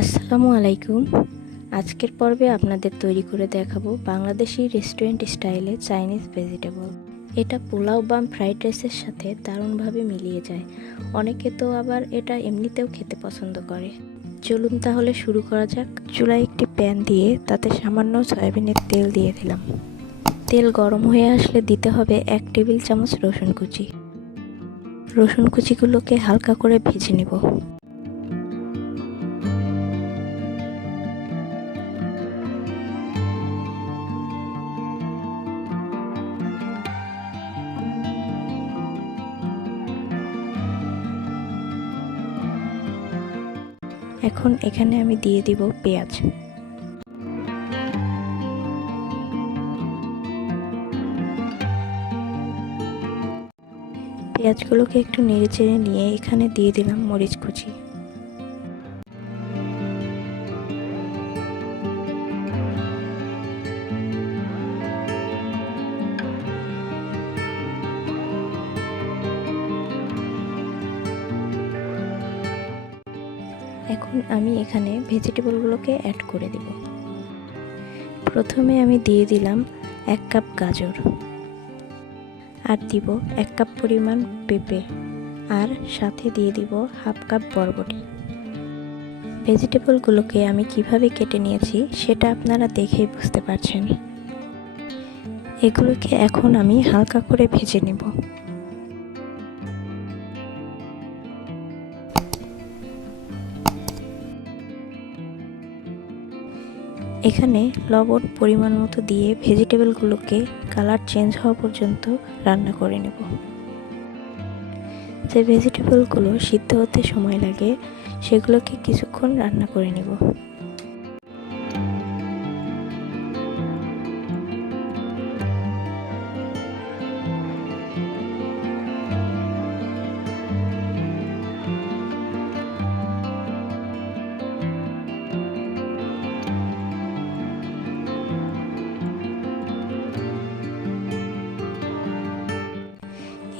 আসসালামু আলাইকুম। আজকের পর্বে আপনাদের তৈরি করে দেখাবো বাংলাদেশি রেস্টুরেন্ট স্টাইলে চাইনিজ ভেজিটেবল। এটা পোলাও বা ফ্রাইড রাইসের সাথে দারুণভাবে মিলিয়ে যায়। অনেকে তো আবার এটা এমনিতেও খেতে পছন্দ করে। চলুন তাহলে শুরু করা যাক। চুলায় একটি প্যান দিয়ে তাতে সামান্য সয়াবিনের তেল দিয়ে দিলাম। তেল গরম হয়ে আসলে দিতে হবে 1 টেবিল চামচ রসুন কুচি। রসুন কুচিগুলোকে হালকা করে ভেজে নেব। এখন এখানে আমি দিয়ে দিব পেঁয়াজ। পেঁয়াজগুলোকে একটু নেড়েচেড়ে নিয়ে এখানে দিয়ে দিলাম মরিচ কুচি। এখন আমি এখানে ভেজিটেবলগুলোকে অ্যাড করে দেব। প্রথমে আমি দিয়ে দিলাম 1 কাপ গাজর, আর দিব 1 কাপ পরিমাণ পেঁপে, আর সাথে দিয়ে দিব 1/2 কাপ বরবটি। ভেজিটেবলগুলোকে আমি কিভাবে কেটে নিয়েছি সেটা আপনারা দেখেই বুঝতে পারছেন। এগুলোকে এখন আমি হালকা করে ভেজে নেব। এখানে লবণ পরিমাণ মতো দিয়ে ভেজিটেবলগুলোকে কালার চেঞ্জ হওয়া পর্যন্ত রান্না করে নেব। যে ভেজিটেবলগুলো সিদ্ধ হতে সময় লাগে সেগুলোকে কিছুক্ষণ রান্না করে নেব।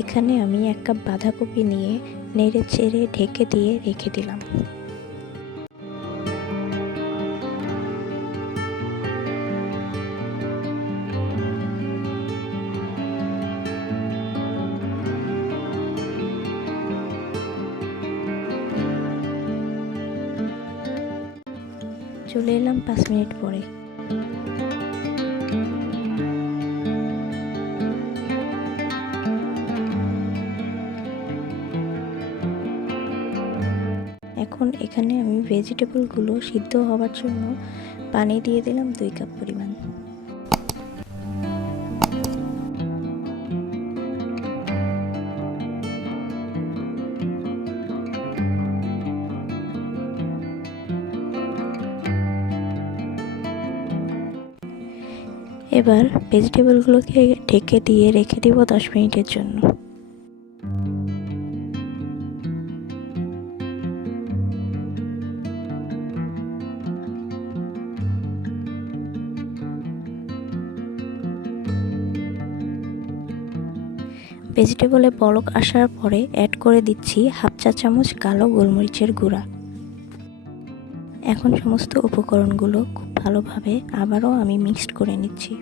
এখানে আমি 1 কাপ বাঁধাকপি নিয়ে নেড়ে চেড়ে ঢেকে দিয়ে রেখে দিলাম। চলে এলাম 5 মিনিট পরে। এখন এখানে আমি ভেজিটেবলগুলো সিদ্ধ হওয়ার জন্য পানি দিয়ে দিলাম 2 কাপ পরিমাণ। এবার ভেজিটেবলগুলোকে ঢেকে দিয়ে রেখে দিব 10 মিনিটের জন্য। ভেজিটেবলে বলক আসার পরে অ্যাড করে দিচ্ছি 1/2 চা চামচ কালো গোলমরিচের গুঁড়া। এখন সমস্ত উপকরণগুলো খুব ভালোভাবে আবারও আমি মিক্সড করে নিচ্ছি।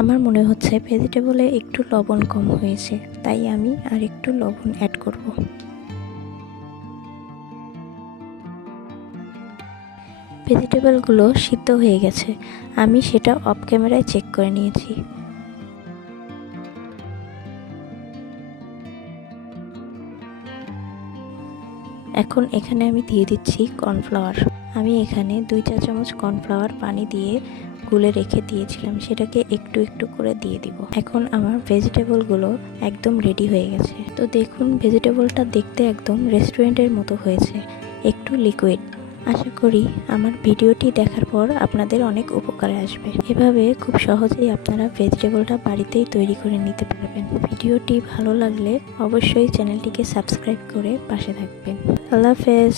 আমার মনে হচ্ছে ভেজিটেবলে একটু লবণ কম হয়েছে, তাই আমি আর একটু লবণ অ্যাড করব। ভেজিটেবলগুলো সিদ্ধ হয়ে গেছে, আমি সেটা অফ ক্যামেরায় চেক করে নিয়েছি। এখন এখানে আমি দিয়ে দিচ্ছি কর্নফ্লাওয়ার। আমি এখানে 2 চা চামচ কর্নফ্লাওয়ার পানি দিয়ে গুলে রেখে দিয়েছিলাম, সেটাকে একটু একটু করে দিয়ে দিব। এখন আমার ভেজিটেবলগুলো একদম রেডি হয়ে গেছে। তো দেখুন, ভেজিটেবলটা দেখতে একদম রেস্টুরেন্টের মতো হয়েছে, একটু লিকুইড। আশা করি আমার ভিডিওটি দেখার পর আপনাদের অনেক উপকারে আসবে। এভাবে খুব সহজেই আপনারা ভেজিটেবলটা বাড়িতেই তৈরি করে নিতে পারবেন। ভিডিওটি ভালো লাগলে অবশ্যই চ্যানেলটিকে সাবস্ক্রাইব করে পাশে থাকবেন। আল্লাহ হাফেজ।